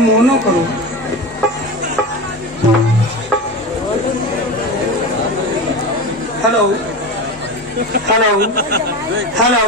मौन करो। Hello hello hello.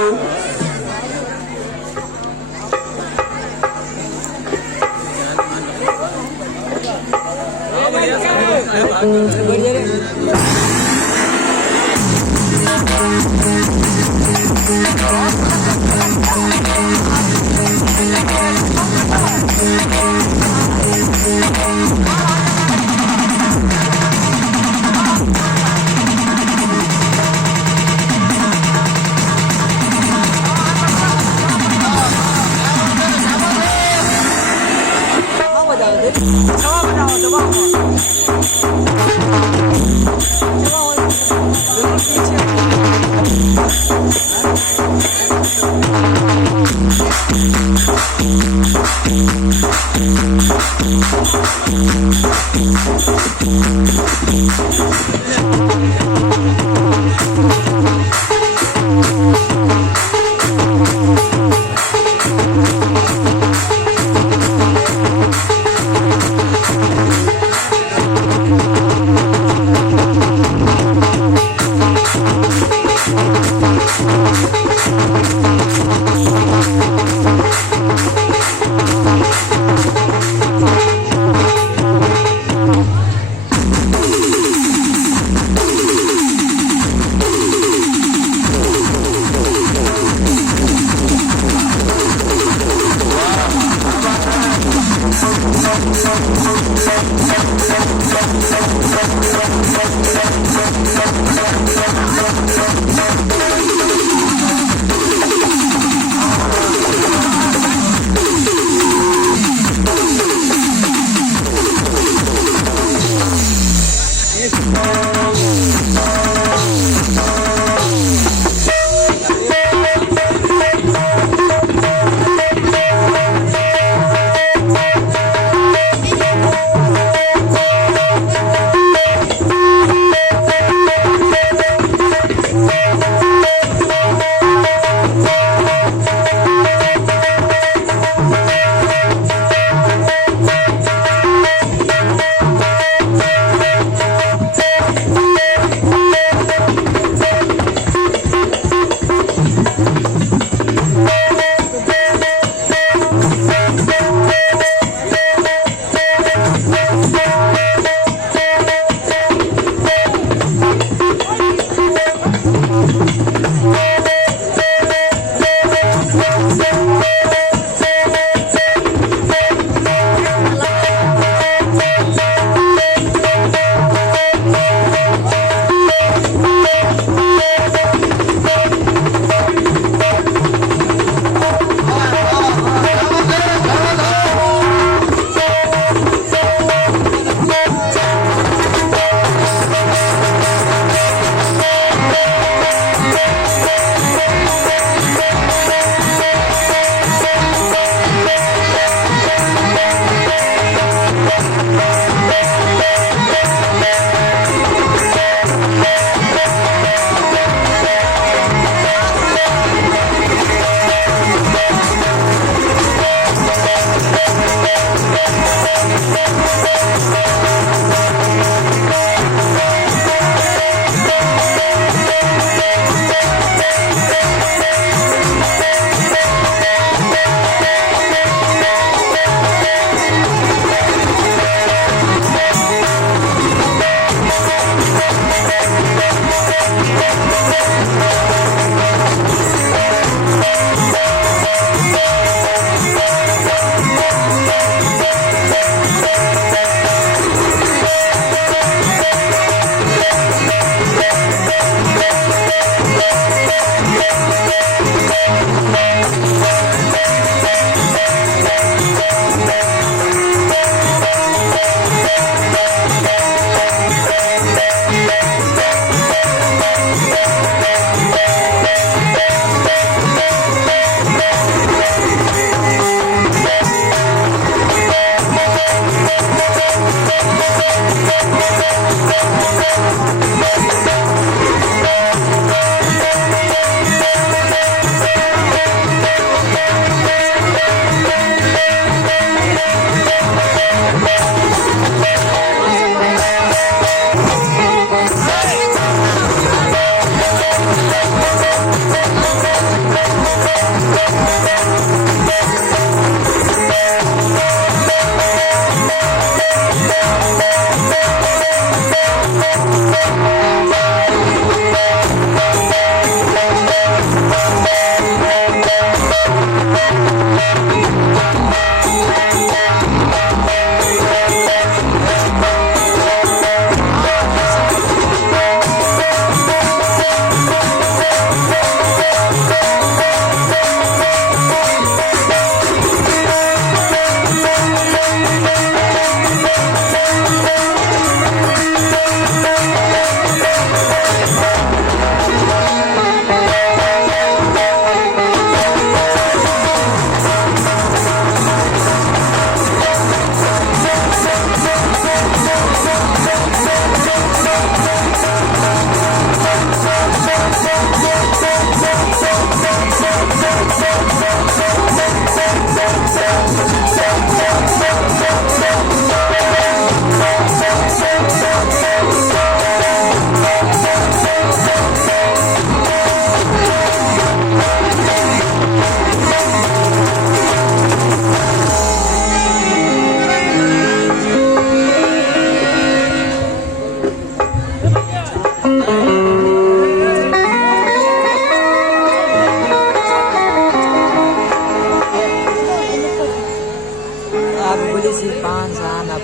थोड़ी सी 5 आना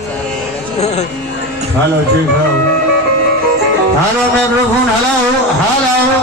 हेलो ठीक है हेलो माइक्रोफोन हेलो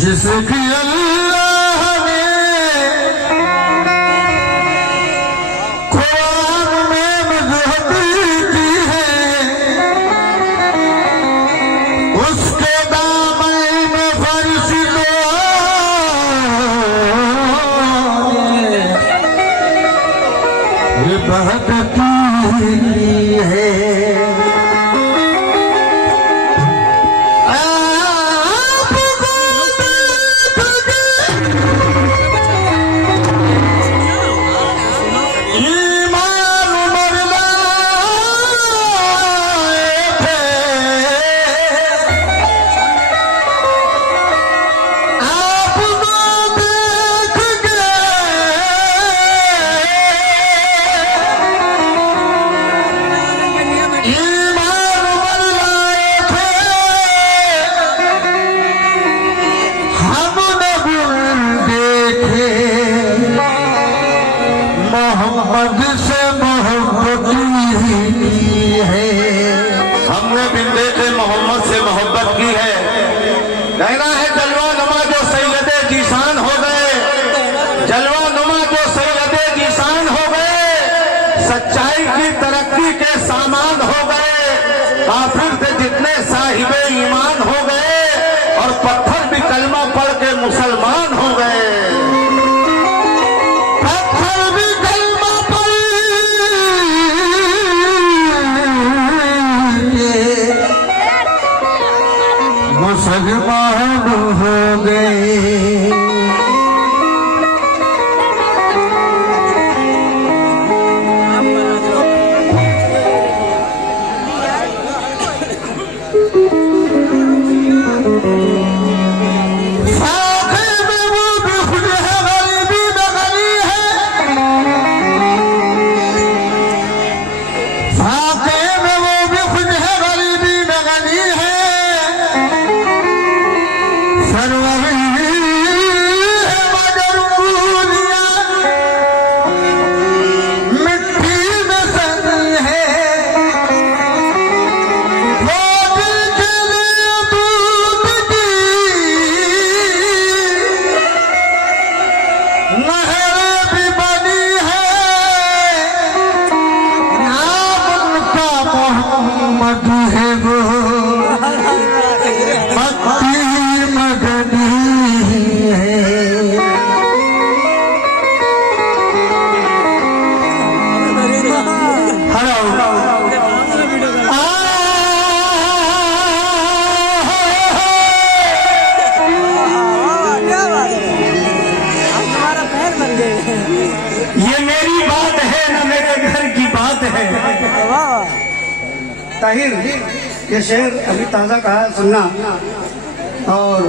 जिसकी अल्लाह ने कुरान में मज़हबी की है उसके दामन में फरिश्तों ये बात की है मोहम्मद से मोहब्बत की है हमने बिंदे से मोहम्मद से मोहब्बत की है कहना है जलवा नुमा जो सैयदे जीशान हो गए जलवा नुमा जो सैयदे जीशान हो गए सच्चाई की तरक्की के सामान हो गए काफिर थे जितने साहिबे ईमान हो गए और पत्थर भी कलमा पढ़ के मुसलमान हो गए मुसलमान हो गए ताहिर ये शेर अभी ताज़ा कहा सुनना और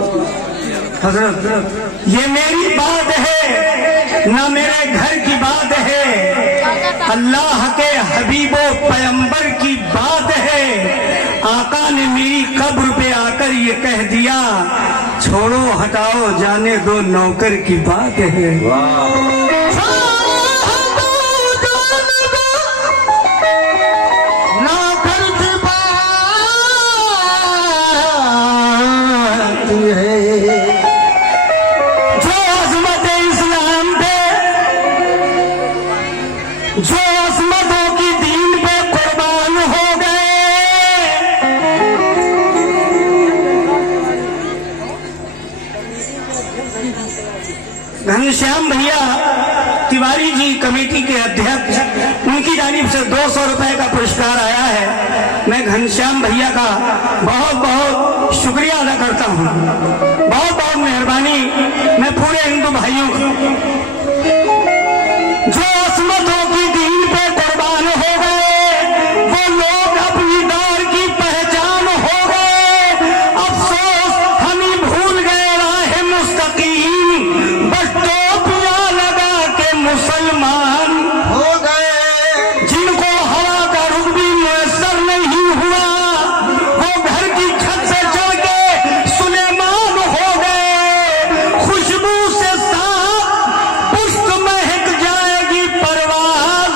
हजरत ये मेरी बात है ना मेरे घर की बात है, अल्लाह के हबीबो पैगंबर की बात है। आका ने मेरी कब्र पे आकर ये कह दिया, छोड़ो हटाओ जाने दो नौकर की बात है। नौकर की बात है। जो अजमत इस्लाम पे, जो अजमतों की दीन पे कुर्बान हो गए, घनश्याम भैया तिवारी जी कमेटी के अध्यक्ष, उनकी जानिब से 200 रुपए का पुरस्कार आया है। मैं घनश्याम भैया का बहुत बहुत शुक्रिया अदा करता हूँ, बहुत बहुत मेहरबानी। मैं पूरे हिंदू भाइयों को जो असमतों की दीन पे कुर्बान हो गए, वो लोग अपनी दौर की पहचान हो गए। अफसोस हम ही भूल गए राह मुस्तकीम, बस टोपियां लगा के मुसलमान हो गए। जिनको हवा का रुख भी मुयस्सर नहीं हुआ, वो घर की छत से चढ़ के सुलेमान हो गए। खुशबू से साफ पुष्ट महक जाएगी परवाज,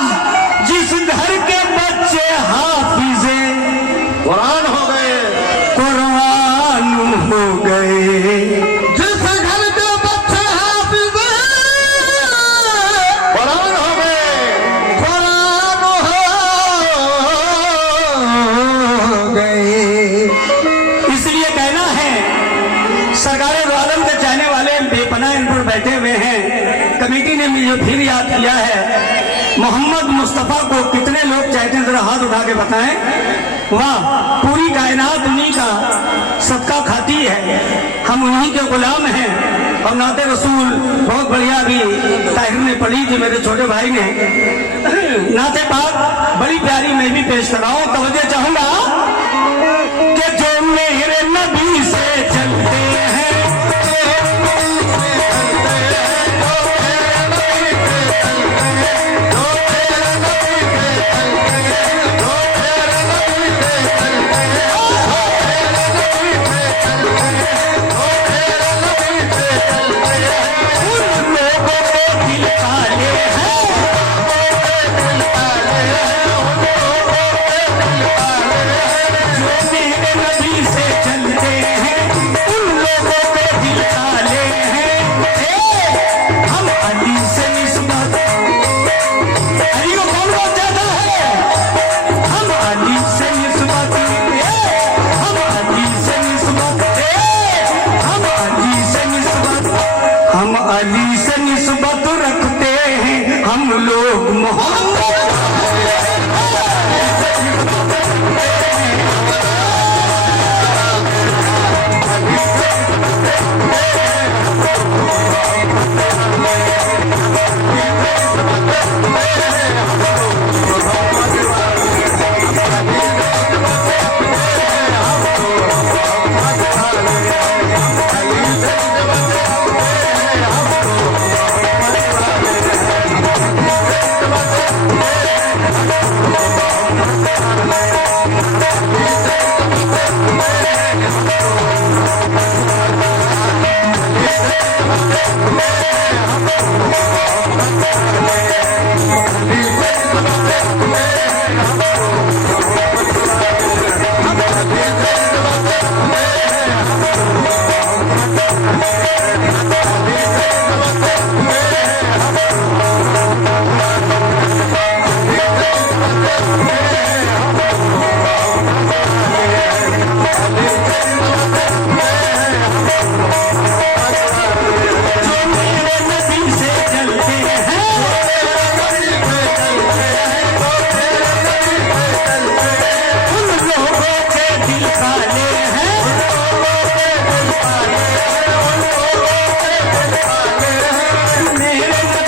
जिस घर के बच्चे हाफिजे कुरान हो गए। कुरान हो गए। जिस घर के बच्चे हाफिज़े कुरान हो गए। कुरान हो गए। इसलिए कहना है, सरकारे दो आलम के चाहने वाले बेपनाह इन पर बैठे हुए हैं। कमेटी ने मुझे फिर याद किया है, मोहम्मद मुस्तफा को कितने लोग चाहते हैं, जरा हाथ उठा के बताएं। वाह, पूरी कायनात उन्हीं का सबका खाती है, हम उन्हीं के गुलाम हैं। और नाते रसूल बहुत बढ़िया भी ताहिर ने पढ़ी थी, मेरे छोटे भाई ने। नाते पाक बड़ी प्यारी मैं भी पेश कर रहा हूं। तवज्जो चाहूंगा कि जो मेरे नबी से चलते हैं, अली से निस्बत रखते हैं हम लोग मोहम्मद। मेरे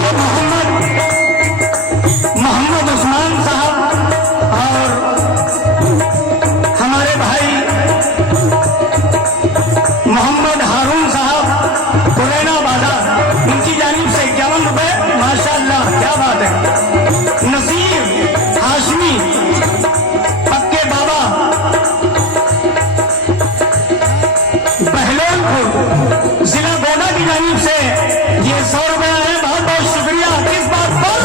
ये मोहम्मद उस्मान साहब और हमारे भाई मोहम्मद हारून साहब पुरैना बाजार, इनकी जानिब से 51 रुपए। माशाअल्लाह, क्या बात है। नसीर हाशमी पक्के बाबा बहलोलपुर जिला गोंडा की जानिब से ये 100 रुपया है। बहुत बहुत शुक्रिया। किस बात पर?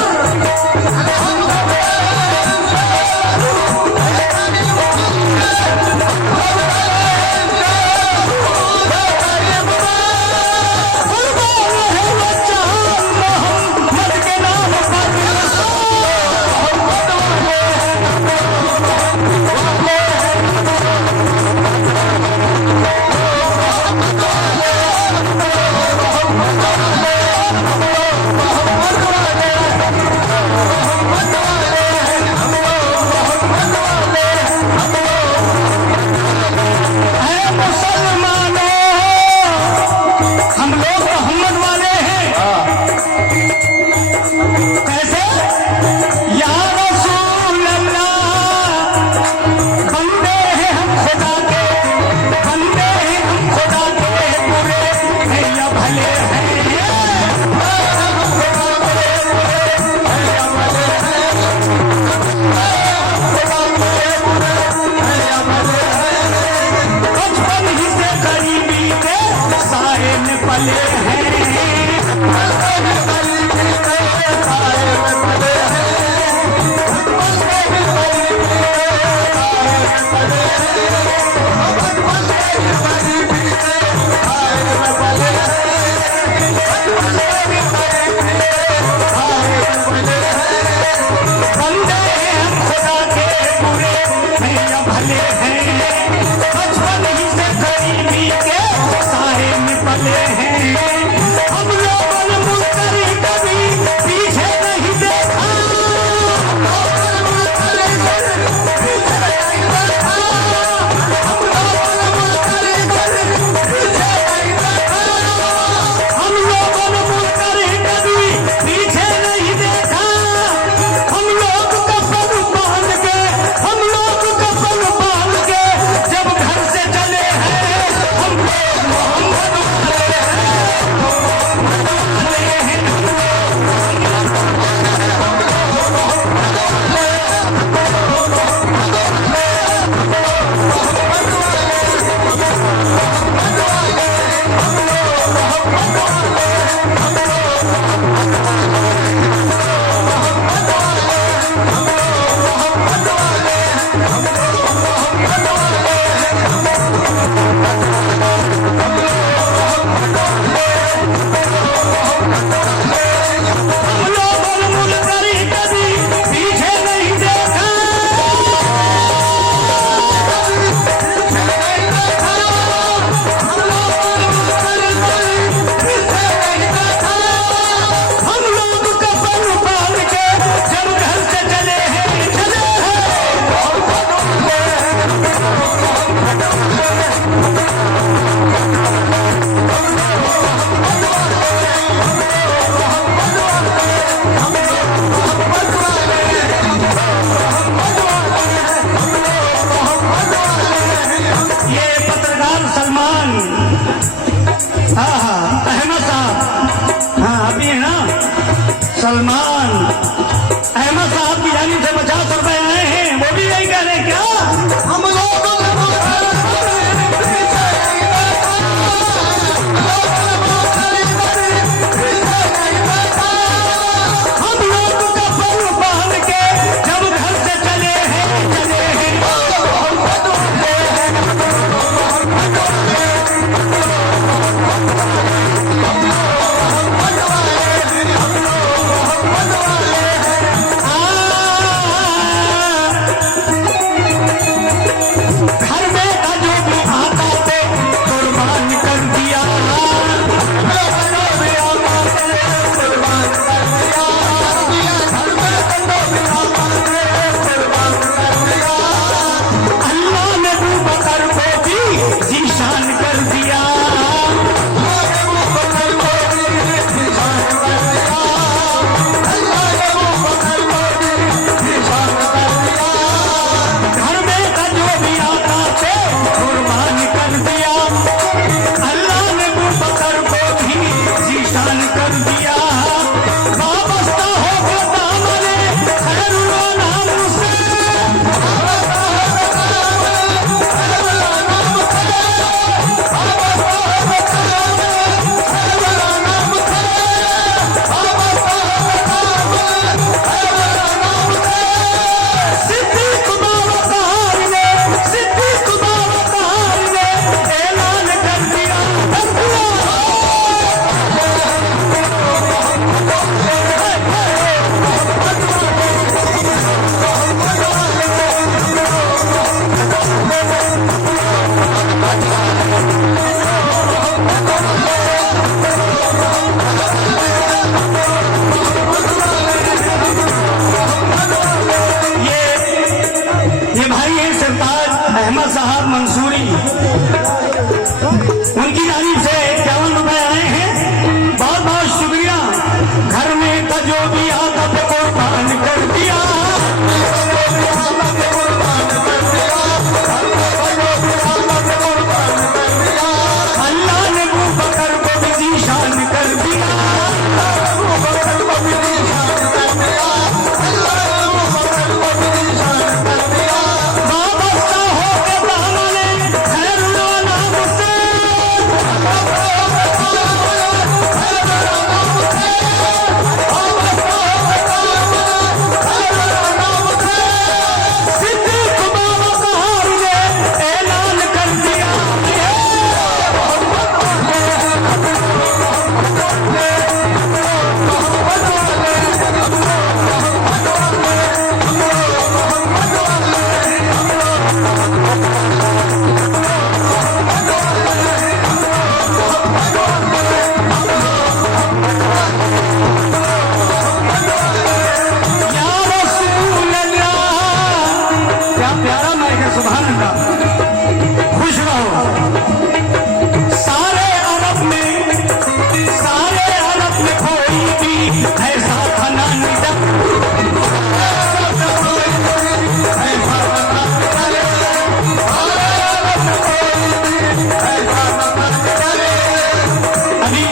सलमान अहमद साहब की जानिब से 50 रुपए आए हैं। वो भी यही कह रहे हैं क्या हम लोग जो भी आता पे कुर्बान कर दिया। अल्लाह ने अबू बकर को भी जीशान कर दिया। वाबस्ता हो के दामने खैरुल अनाम से। सिद्दीक बावकार ने ऐलान कर दिया। या रसूल अल्लाह, क्या प्यारा माइक है, सुभान अल्लाह। खुश रहो। सारे अरब में कोई भी ऐसा खाना नहीं था। अभी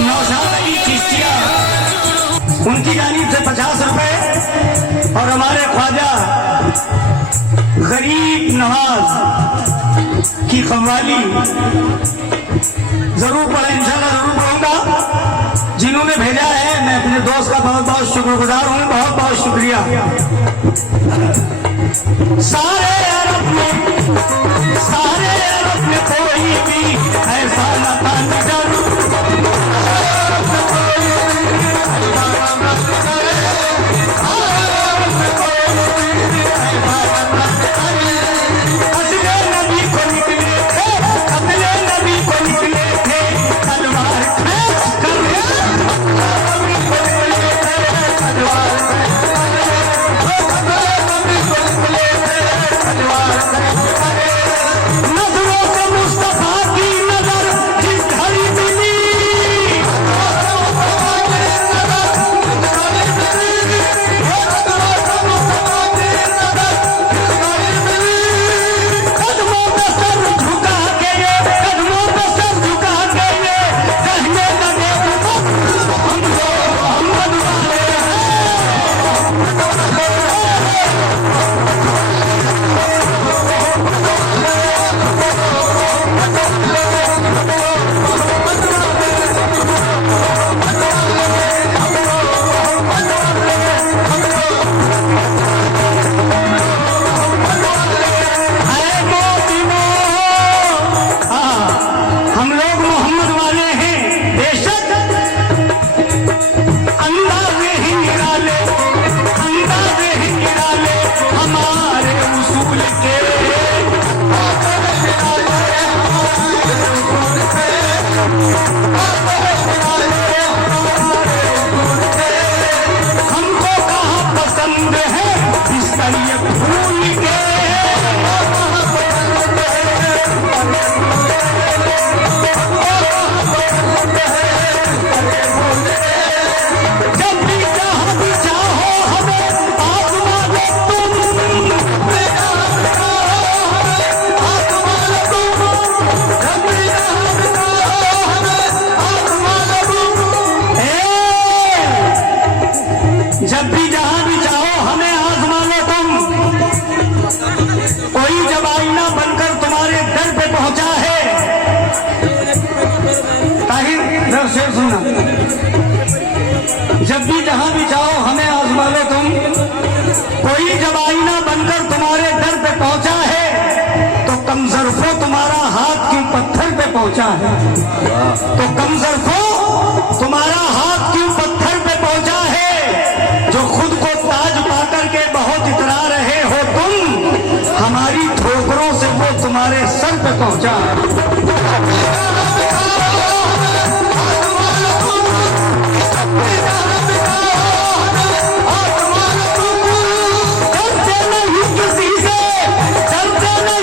नौशाद अली चिश्तिया, उनकी जानिब से 50 रुपए और हमारे ख्वाजा गरीब नवाज की कव्वाली जरूर पढ़े, इंशाल्लाह जरूर पढ़ूंगा। जिन्होंने भेजा है मैं अपने दोस्त का बहुत बहुत शुक्रगुजार हूँ, बहुत बहुत शुक्रिया। सारे अरब में कोई भी ऐसा न था निडर। असले नबी को निकले थे, अपने नबी को निकले थे, तलवार खींच कर। नजरों से मुस्तफा की नजर जिस घड़ी मिली, कदमों पे सर झुका के ये कहने लगे हम लोग मोहम्मद वाले हैं। मोतिनो, हम लोग मोहम्मद वाले हैं बेशक। अंदाज़े ही निराले हमारे उसूल के। हमको कहाँ पसंद है बिस्तर ये फूल के। जब भी जहाँ भी चाहो हमें आज़मा लो तुम। जब भी जहाँ भी चाहो हमें आज़मा लो तुम। कोई जब आईना बनकर तुम्हारे दर पे पहुंचा है, ताहिर दर से सुनना। जब भी जहाँ भी चाहो हमें आज़मा लो तुम। कोई जब आईना बनकर तुम्हारे दर पे पहुंचा है, तो कमजरफो तुम्हारा हाथ क्यों पत्थर पे पहुंचा है। तो कमजरफो तुम्हारा हाथ क्यों पत्थर पे पहुंचा है। जो खुद को ताज पाकर के बहुत इतरा रहे हो तुम, हमारी ठोकरों से वो तुम्हारे सर पे पहुंचा है। डरते नहीं किसी से, डरते नहीं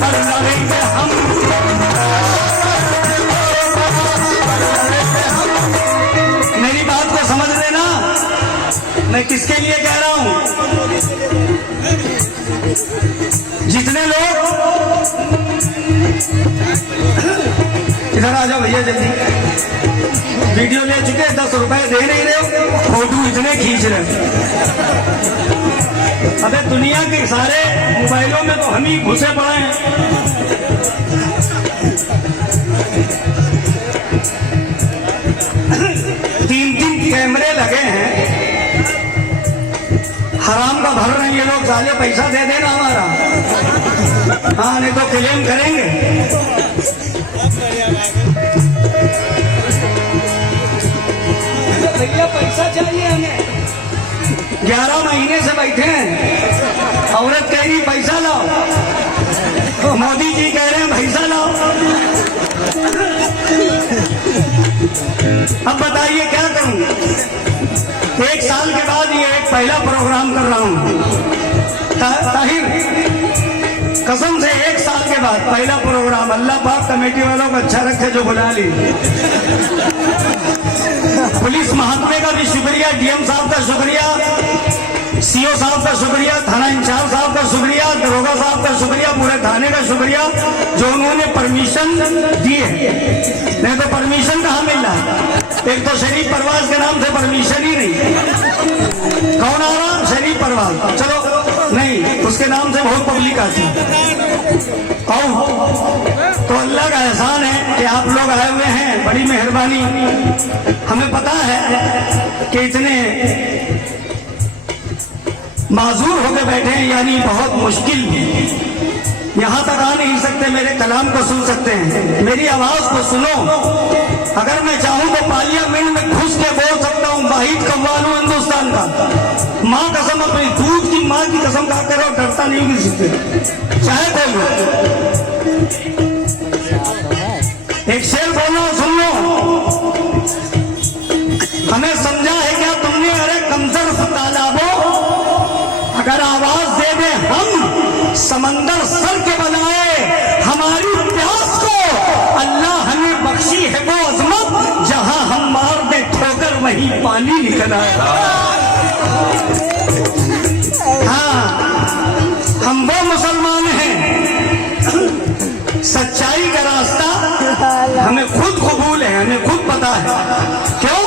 पर लड़ेंगे हम। मेरी बात को समझ लेना, मैं किसके लिए कह रहा हूं। जितने लोग इधर आ जाओ भैया जल्दी, वीडियो ले चुके 10 रुपए दे नहीं रहे हो, फोटो इतने खींच रहे हो। अबे दुनिया के सारे मोबाइलों में तो हम ही घुसे पड़े हैं। तीन कैमरे लगे हैं, हराम का भर रहे हैं ये लोग, साले पैसा दे देना हमारा, हाँ नहीं तो क्लेम करेंगे। भैया पैसा चाहिए हमें, 11 महीने से बैठे हैं, औरत कह रही पैसा लाओ, तो मोदी जी कह रहे हैं पैसा लाओ। अब बताइए क्या करूं। 1 साल के बाद ये एक पहला प्रोग्राम कर रहा हूं ताहिर, कसम से 1 साल के बाद पहला प्रोग्राम। अल्लाह पाक कमेटी वालों को अच्छा रखे जो बुला ली। पुलिस महात्मे का भी शुक्रिया, डीएम साहब का शुक्रिया, सीओ साहब का शुक्रिया, थाना इंचार्ज साहब का शुक्रिया, दरोगा साहब का शुक्रिया, पूरे थाने का शुक्रिया जो उन्होंने परमिशन दी है, नहीं तो परमिशन कहाँ मिल रहा है। एक तो शरीफ परवाज के नाम से परमिशन ही नहीं। कौन आ रहा? शरीफ परवाज, चलो नहीं, उसके नाम से बहुत पब्लिक आती है। तो अल्लाह का एहसान है कि आप लोग आए हुए हैं, बड़ी मेहरबानी। हमें पता है कि इतने माजूर होकर बैठे हैं, यानी बहुत मुश्किल, यहाँ तक आ नहीं सकते, मेरे कलाम को सुन सकते हैं, मेरी आवाज को सुनो। अगर मैं चाहूं तो पार्लियामेंट में घुस के बोल सकता हूं, वाहिद कव्वाल हूं हिंदुस्तान का। माँ कसम, अपनी दूध की माँ की कसम खा कर, डरता नहीं हूं किसी से, चाहे कोई हो। एक शेर बोलो, सुन लो। हमें समझा है क्या तुमने? अरे कमजोर तालाबों, अगर आवाज दे दे हम, समंदर सर के बनाए हमारी प्यास को। अल्लाह हमें बख्शी है वो अजमत, जहां हम मार दे ठोकर वहीं पानी निकल आए। हाँ, हम वो मुसलमान हैं, सच्चाई का रास्ता हमें खुद कबूल है, हमें खुद पता है। क्यों?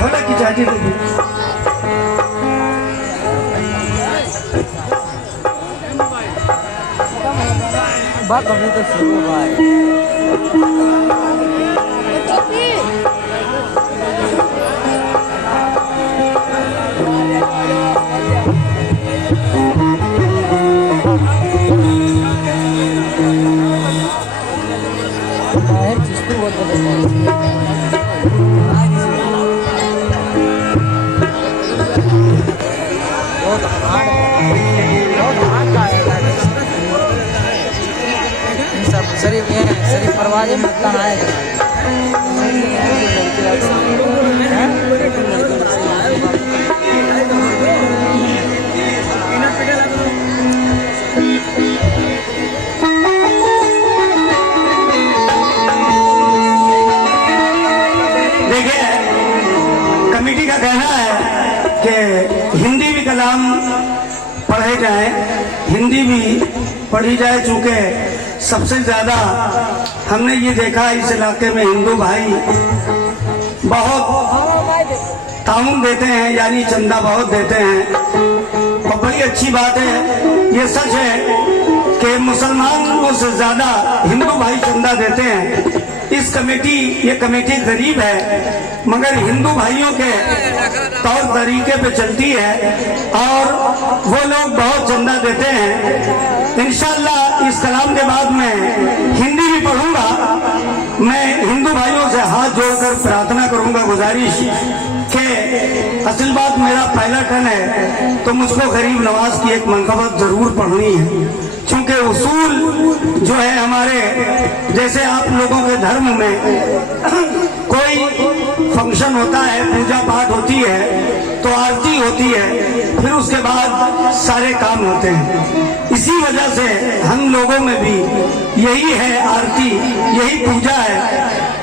घोड़ा की चाटी देखी बात अभी तो शुरू हुआ है। शरीफ ये शरीफ परवाजे में इतना आएगा। देखिए, कमेटी का कहना है कि हिंदी भी कलाम पढ़े जाए, हिंदी भी पढ़ी जाए, चूंकि सबसे ज्यादा हमने ये देखा इस इलाके में हिंदू भाई बहुत ताउन देते हैं, यानी चंदा बहुत देते हैं। और बड़ी अच्छी बात है, ये सच है कि मुसलमानों से ज्यादा हिंदू भाई चंदा देते हैं। इस कमेटी, ये कमेटी गरीब है मगर हिंदू भाइयों के तौर तरीके पे चलती है और वो लोग बहुत चंदा देते हैं। इंशाअल्लाह इस कलाम के बाद मैं हिंदी भी पढ़ूंगा। मैं हिंदू भाइयों से हाथ जोड़कर प्रार्थना करूंगा, गुजारिश कि असल बात मेरा पहला टर्न है तो मुझको गरीब नवाज की एक मनकबत जरूर पढ़नी है, क्योंकि उसूल जो है हमारे, जैसे आप लोगों के धर्म में कोई फंक्शन होता है, पूजा पाठ होती है तो आरती होती है, फिर उसके बाद सारे काम होते हैं। इसी वजह से हम लोगों में भी यही है, आरती यही पूजा है।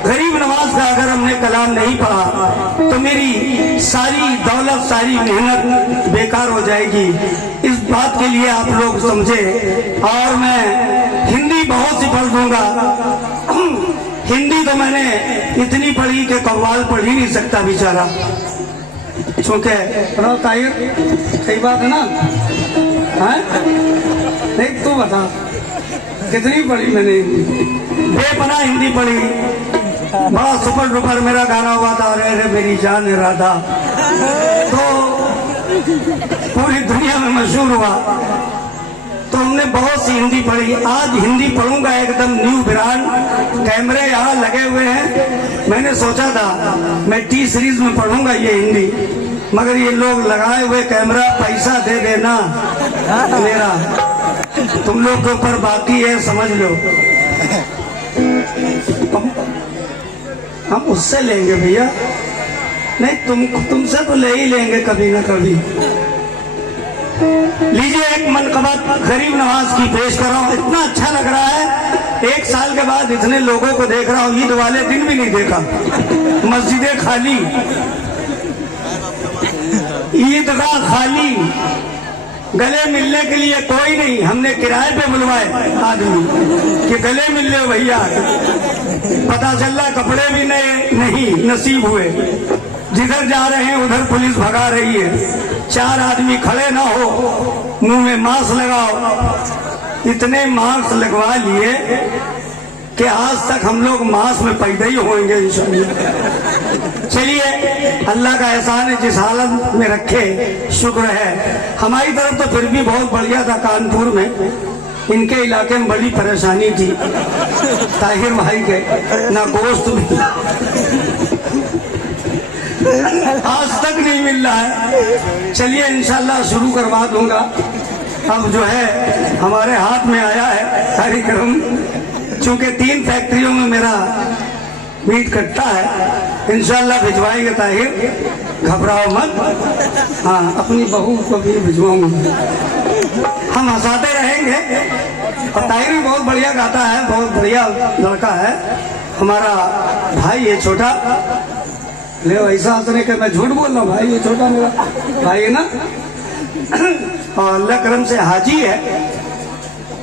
गरीब नवाज का अगर हमने कलाम नहीं पढ़ा तो मेरी सारी दौलत, सारी मेहनत बेकार हो जाएगी। इस बात के लिए आप लोग समझे। और मैं हिंदी बहुत सी पढ़ दूंगा। हिंदी तो मैंने इतनी पढ़ी कि कव्वाल पढ़ ही नहीं सकता बेचारा, क्योंकि ताहिर सही बात है ना? नहीं तू बता कितनी पढ़ी मैंने हिंदी? बेपनाह हिंदी पढ़ी। बड़ा सुपर डुपर मेरा गाना हुआ था, अरे रे मेरी जान राधा, तो पूरी दुनिया में मशहूर हुआ। तो हमने बहुत सी हिंदी पढ़ी। आज हिंदी पढ़ूंगा एकदम न्यू ब्रांड। कैमरे यहाँ लगे हुए हैं। मैंने सोचा था मैं टी सीरीज में पढ़ूंगा ये हिंदी, मगर ये लोग लगाए हुए कैमरा, पैसा दे देना मेरा, तुम लोग के ऊपर बाकी है, समझ लो। हम उससे लेंगे भैया, नहीं तुमसे तो ले ही लेंगे कभी ना कभी। लीजिए एक मनकबत गरीब नवाज की पेश कर रहा हूँ। इतना अच्छा लग रहा है, 1 साल के बाद इतने लोगों को देख रहा हूँ। ईद वाले दिन भी नहीं देखा, मस्जिदें खाली, ईदगाह खाली, गले मिलने के लिए कोई नहीं। हमने किराए पे बुलवाए आदमी कि गले मिल ले भैया, पता चल रहा कपड़े भी नहीं नसीब हुए। जिधर जा रहे हैं उधर पुलिस भगा रही है। 4 आदमी खड़े ना हो, मुंह में मास्क लगाओ। इतने मास्क लगवा लिए कि आज तक हम लोग मास्क में पैदा ही होंगे इंशाअल्लाह। चलिए, अल्लाह का एहसान है, जिस हालत में रखे शुक्र है। हमारी तरफ तो फिर भी बहुत बढ़िया था। कानपुर में इनके इलाके में बड़ी परेशानी थी ताहिर भाई के, ना गोश्त मिला, आज तक नहीं मिल रहा है। चलिए इंशाल्लाह शुरू करवा दूंगा। अब जो है हमारे हाथ में आया है कार्यक्रम, चूंकि 3 फैक्ट्रियों में मेरा मीट कटता है। इंशाल्लाह भिजवाएंगे ताहिर, घबराओ मत। हाँ, अपनी बहू को भी भिजवाऊंगा। हम हंसाते रहेंगे। और ताहिर भी बहुत बढ़िया गाता है, बहुत बढ़िया लड़का है हमारा भाई है छोटा। ले ऐसा हंसने के मैं झूठ बोल रहा हूँ, भाई ये छोटा मेरा भाई है ना। और अल्लाह करम से हाजी है।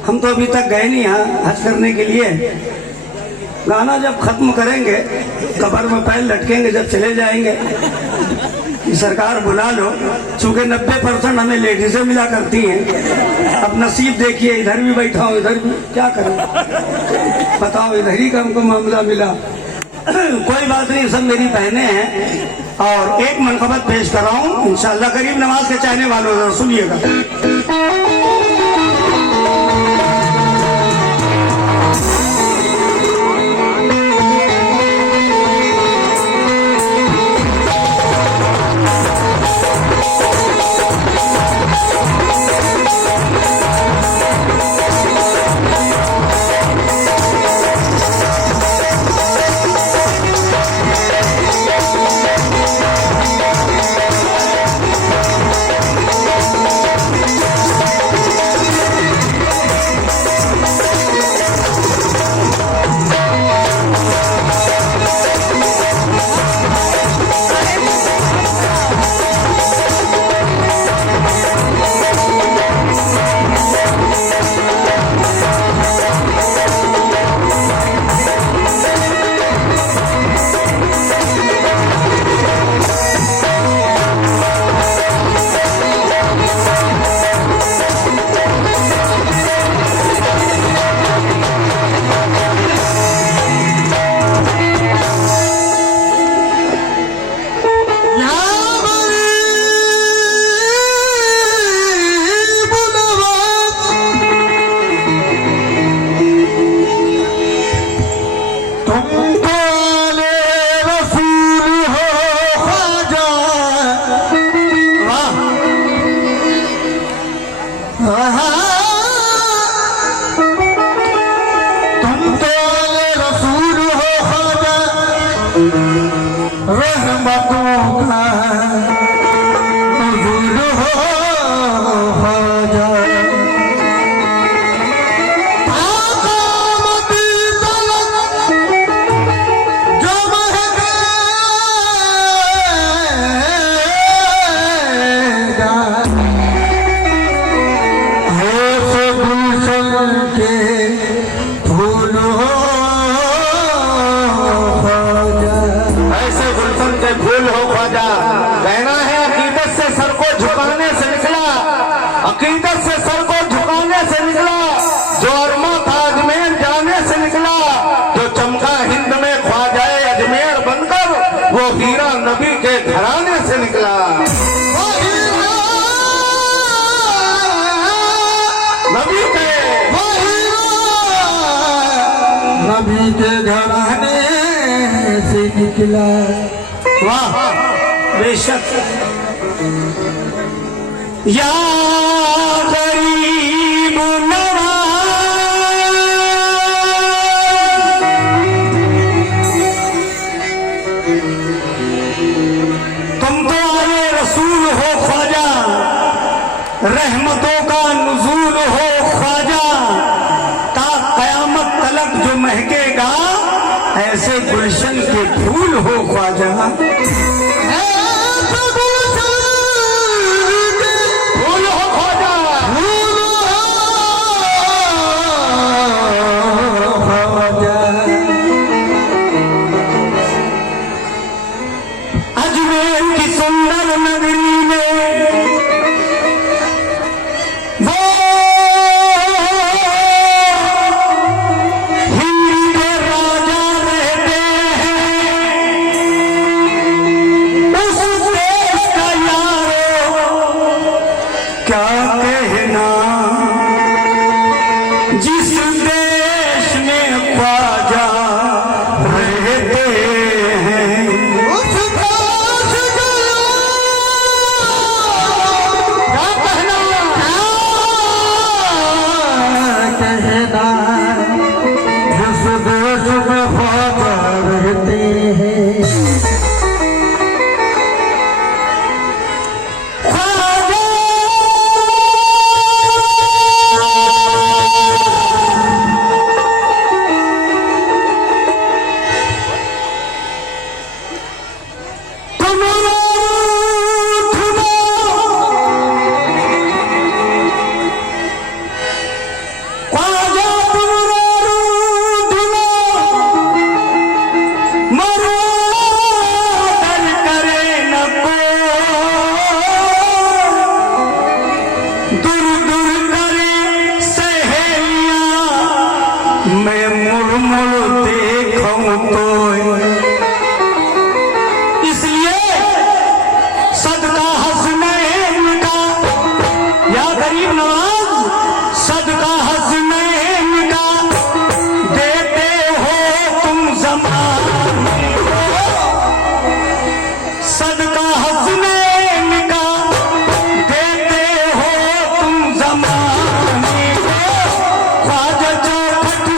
हम तो अभी तक गए नहीं यहाँ हज करने के लिए। गाना जब खत्म करेंगे कब्र में पैर लटकेंगे, जब चले जाएंगे कि सरकार बुला लो। चूंकि 90% हमें लेडीजें मिला करती हैं। अब नसीब देखिए, इधर भी बैठा हूँ, इधर भी, क्या करूँ बताओ, इधर ही का हमको मामला मिला। कोई बात नहीं, सब मेरी बहनें हैं। और एक मनकबत पेश कर रहा हूँ इंशाअल्लाह। गरीब नवाज के चाहने वालों सुनिएगा। अकीदत से सर को झुकाने से निकला, जो अरमा था अजमेर जाने से निकला, जो चमका हिंद में ख्वाजाए अजमेर बनकर, वो हीरा नबी के घराने से निकला। नबी के घराने से निकला। वाह बेशक। या गरीब नवाज, तुम तो आए रसूल हो ख्वाजा, रहमतों का नुज़ूल हो ख्वाजा, ता कयामत तलक जो महकेगा, ऐसे गुलशन के फूल हो ख्वाजा। मैं मुड़ मुड़ देखूं तो इसलिए सदका हसनैन का या गरीब नवाज सदका हसनैन का देते हो तुम ज़माने को सदका हसनैन का देते हो तुम ज़माने को ख्वाजा चौखट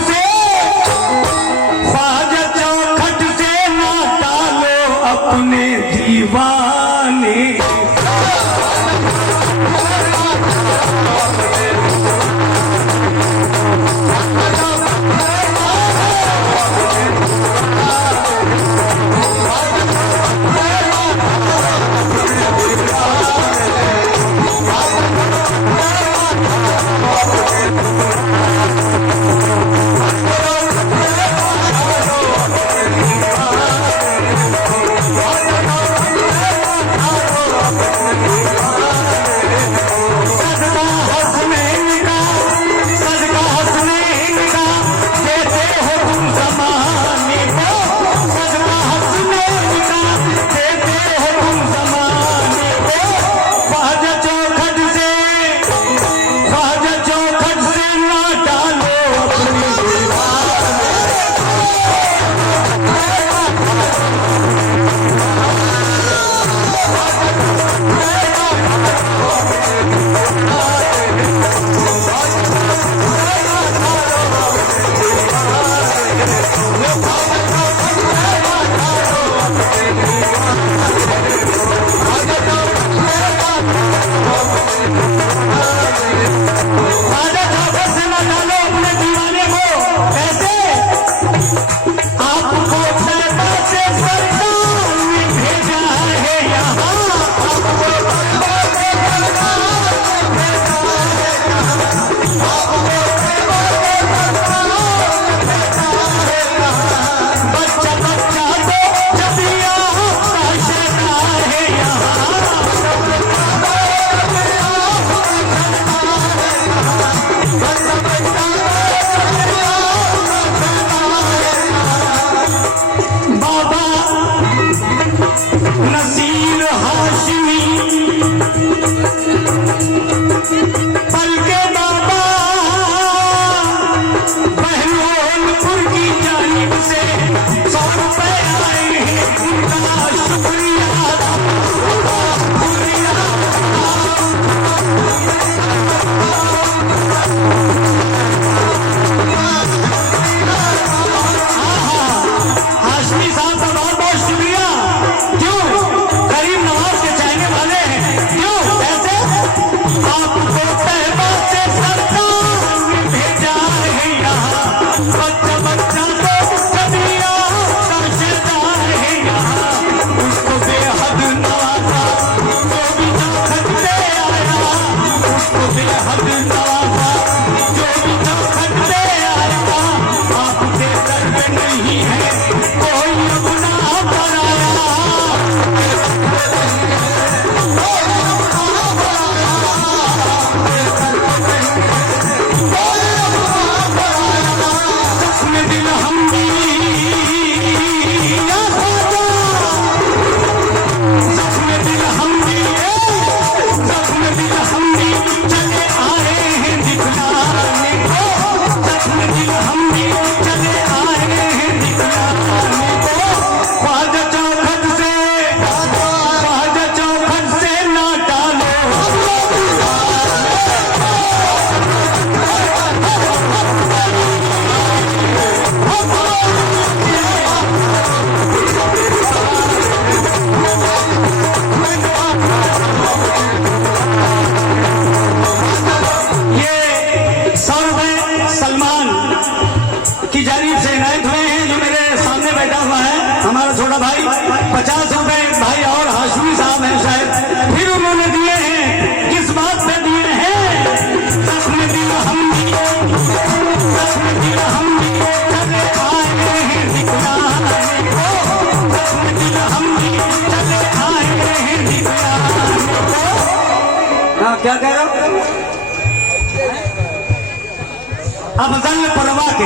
अफजल परवा के।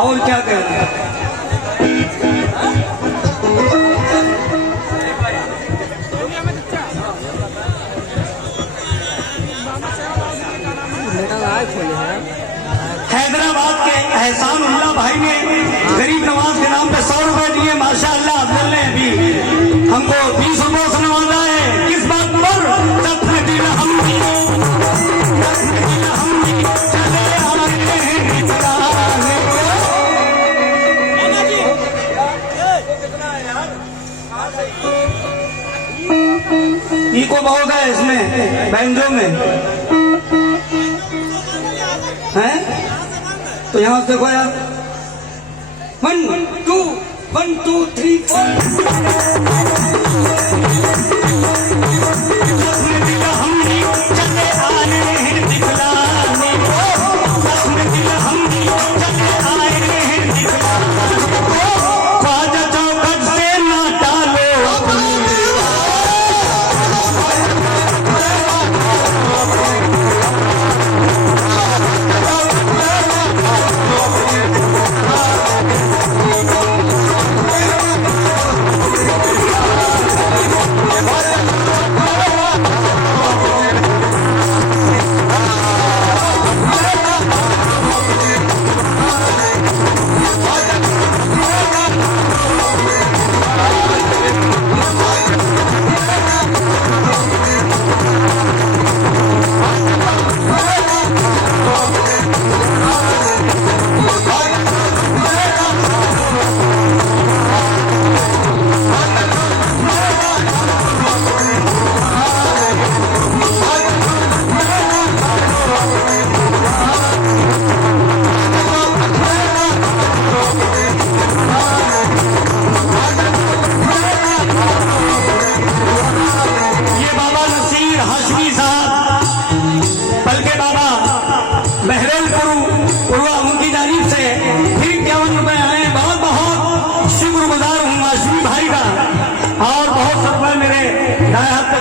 और क्या कहना है? हैदराबाद के एहसान उल्लाह भाई ने गरीब नवाज के नाम पे 100 रुपए दिए। माशाअल्लाह अफजल ने अभी हमको 20 रुपयों से नवाजा है। किस बात पर? इको बहुत है इसमें, बैंजो में है। तो यहाँ से देखो यार, 1 2 1 2 3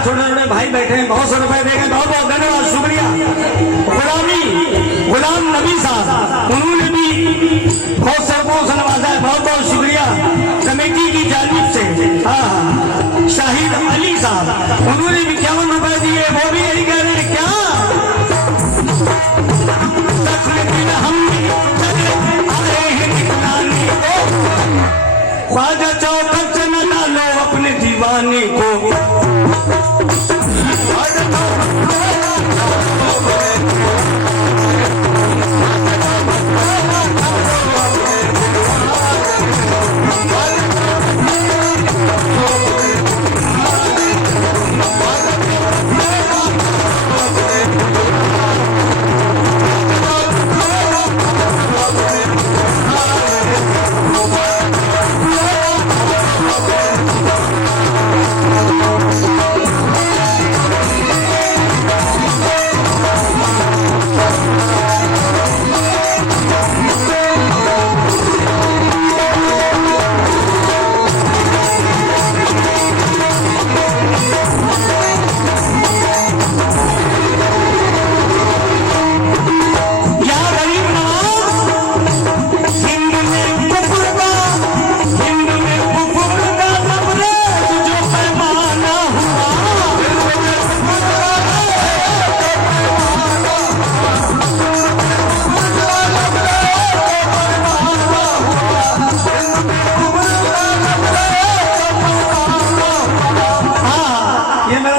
छोटे छोटे भाई बैठे हैं, बहुत सौ रुपए देंगे। बहुत बहुत धन्यवाद, शुक्रिया। गुलाम नबी साहब, उन्होंने भी बहुत सबको से नवाजा है, बहुत बहुत शुक्रिया। कमेटी की जानिब से हाँ, शाहिद अली साहब, उन्होंने भी 51 रुपए दिए। वो भी यही कह रहे हैं क्या ख्वाजा चौखट से न डालो अपने दीवाने को।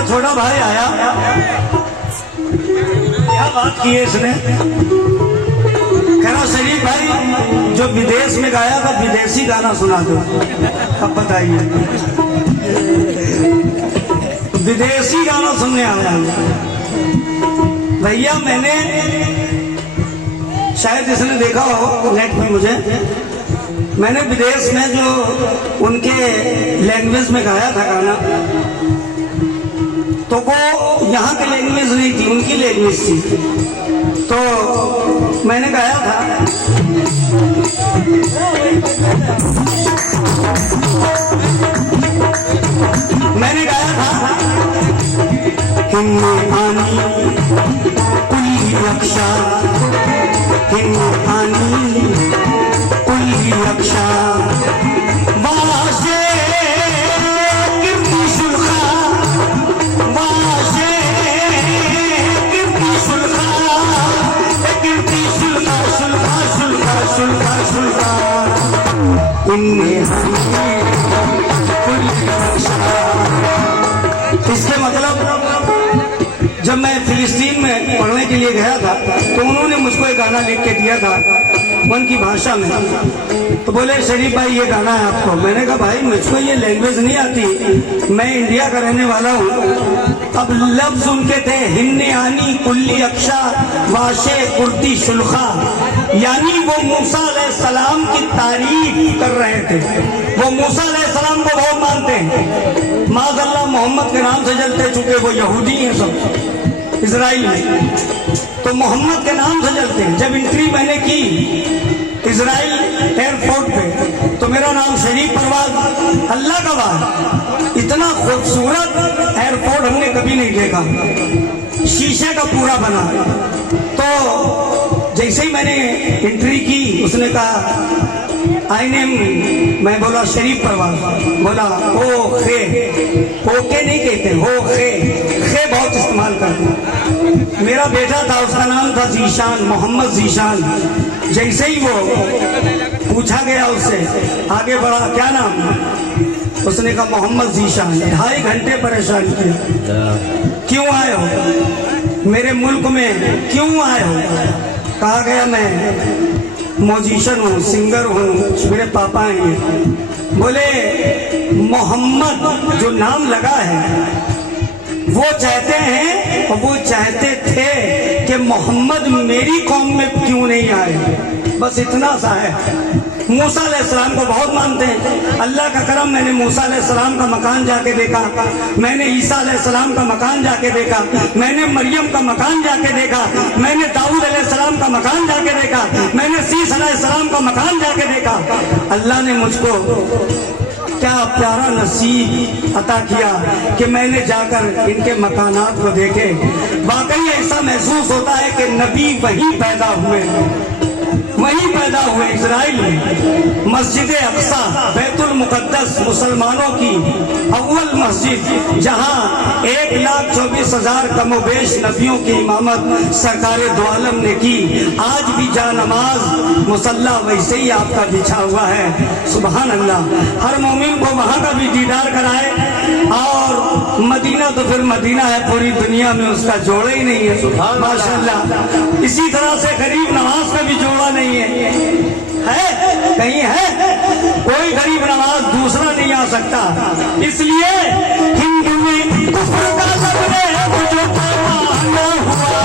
छोटा भाई आया, क्या बात की है इसने, कहना शरीफ भाई जो विदेश में गाया था विदेशी गाना सुना दो। अब बताइए, विदेशी गाना सुनने आया भैया। मैंने शायद इसने देखा हो नेट पे मुझे, मैंने विदेश में जो उनके लैंग्वेज में गाया था गाना, तो वो यहाँ की लैंग्वेज नहीं थी, उनकी लैंग्वेज थी। तो मैंने गाया था, मैंने गाया था हिन्ने आनी कुल्ली रक्षा, हिन्ने आनी कुल्ली रक्षा, वाशे कीर्ति शुल्खा, वाशे कीर्ति शुल्खा, कीर्ति शुल्खा शुल्खा शुल्खा शुल्खा शुल्खा, हिन्ने आनी कुल्ली रक्षा। इसके मतलब जब मैं फिलिस्तीन में पढ़ने के लिए गया था तो उन्होंने मुझको एक गाना लिख के दिया था उनकी भाषा में। तो बोले शरीफ भाई ये गाना है आपको। मैंने कहा भाई मुझको ये लैंग्वेज नहीं आती, मैं इंडिया का रहने वाला हूँ। अब लफ्ज उनके थे हिन्ने आनी कुल्ली अक्षा वाशे कुर्ती शुल्खा, यानी वो मूसा अलैहिस्सलाम की तारीफ कर रहे थे। वो मूसा अलैहिस्सलाम को बहुत मानते हैं, माज़अल्लाह मोहम्मद के नाम से जलते, चुके वो यहूदी हैं सब इजराइल में, तो मोहम्मद के नाम से जलते हैं। जब एंट्री मैंने की इजराइल एयरपोर्ट पे तो मेरा नाम शरीफ परवाज, अल्लाह का वार, इतना खूबसूरत एयरपोर्ट हमने कभी नहीं देखा, शीशे का पूरा बना। तो जैसे ही मैंने एंट्री की उसने कहा आई नेम, मैं बोला शरीफ परवाज, बोला ओ खे, ओके नहीं कहते, हो खे बहुत इस्तेमाल करते। मेरा बेटा था उसका नाम था जीशान, मोहम्मद जीशान। जैसे ही वो पूछा गया उससे, आगे बढ़ा क्या नाम, उसने कहा मोहम्मद जीशान। 2.5 घंटे परेशान किया, क्यों आए हो मेरे मुल्क में, क्यों आए हो। कहा गया मैं म्यूजिशियन हूँ, सिंगर हूँ, मेरे पापा हैं। बोले मोहम्मद जो नाम लगा है वो चाहते हैं और वो चाहते थे कि मोहम्मद मेरी कौम में क्यों नहीं आए, बस इतना सा है। मूसा अलैहिस्सलाम को बहुत मानते हैं। अल्लाह का करम, मैंने मूसा अलैहिस्सलाम का मकान जाके देखा, मैंने ईसा अलैहिस्सलाम का मकान जाके देखा, मैंने मरियम का मकान जाके देखा, मैंने दाऊद अलैहिस्सलाम का मकान जाके देखा, मैंने सीस अलैहिस्सलाम का मकान जाके देखा। अल्लाह ने मुझको क्या प्यारा नसीब अता किया कि मैंने जाकर इनके मकानात को देखे। वाकई ऐसा महसूस होता है कि नबी वहीं पैदा हुए, वहीं पैदा हुए इजराइल में। मस्जिद अक्सा बैतुल मुकद्दस मुसलमानों की अव्वल मस्जिद, जहां 1,24,000 कमोबेश नबियों की इमामत सरकारे दो आलम ने की। आज भी जानमाज मुसल्ला वैसे ही आपका बिछा हुआ है। सुभान अल्लाह। हर मोमिन को वहां का भी दीदार कराए। और मदीना तो फिर मदीना है, पूरी दुनिया में उसका जोड़ा ही नहीं है माशाअल्लाह। इसी तरह से गरीब नवाज का भी जोड़ा नहीं है कहीं है, कोई गरीब नवाज दूसरा नहीं आ सकता। इसलिए हिंदू में कुफ्र का सबने मुझे पैमाना हुआ,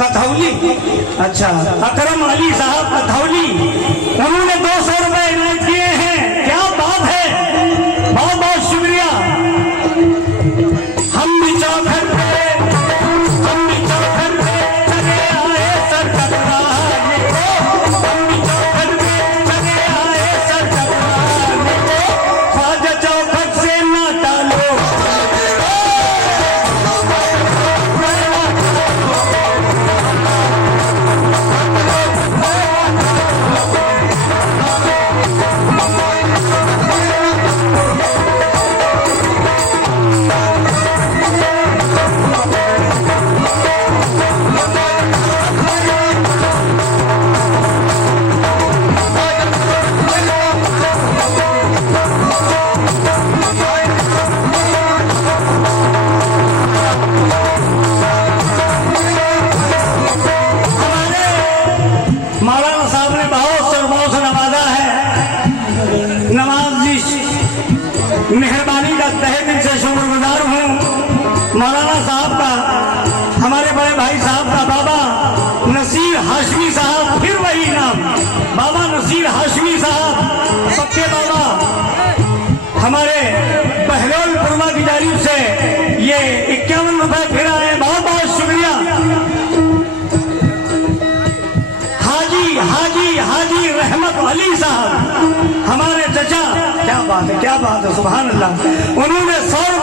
कथौली, अच्छा अकरम अली साहब कथौली, उन्होंने 200 रुपए इनायत किए हैं। क्या बात है, बहुत बहुत शुक्रिया। हम भी चौखट पे चले आए सर टकराने को, हम भी चौखट पे चले आए सर टकराने को, ख्वाजा चौखट से ना टालो। मौलाना साहब ने बहुत से नवाजा है। नवाज जी मेहरबानी का तहे दिल से शुक्रगुजार हूँ मौलाना साहब का, हमारे बड़े भाई साहब का, बाबा नसीर हाशमी साहब, फिर वही नाम बाबा नसीर हाशमी साहब, सबके बाबा, हमारे बहलोलपुरमा की जानिब से ये 51 रुपए फिर आए, बहुत बहुत शुक्रिया। हाजी रहमत अली साहब, हमारे चचा, क्या बात है, क्या बात है, सुभान अल्लाह, उन्होंने 100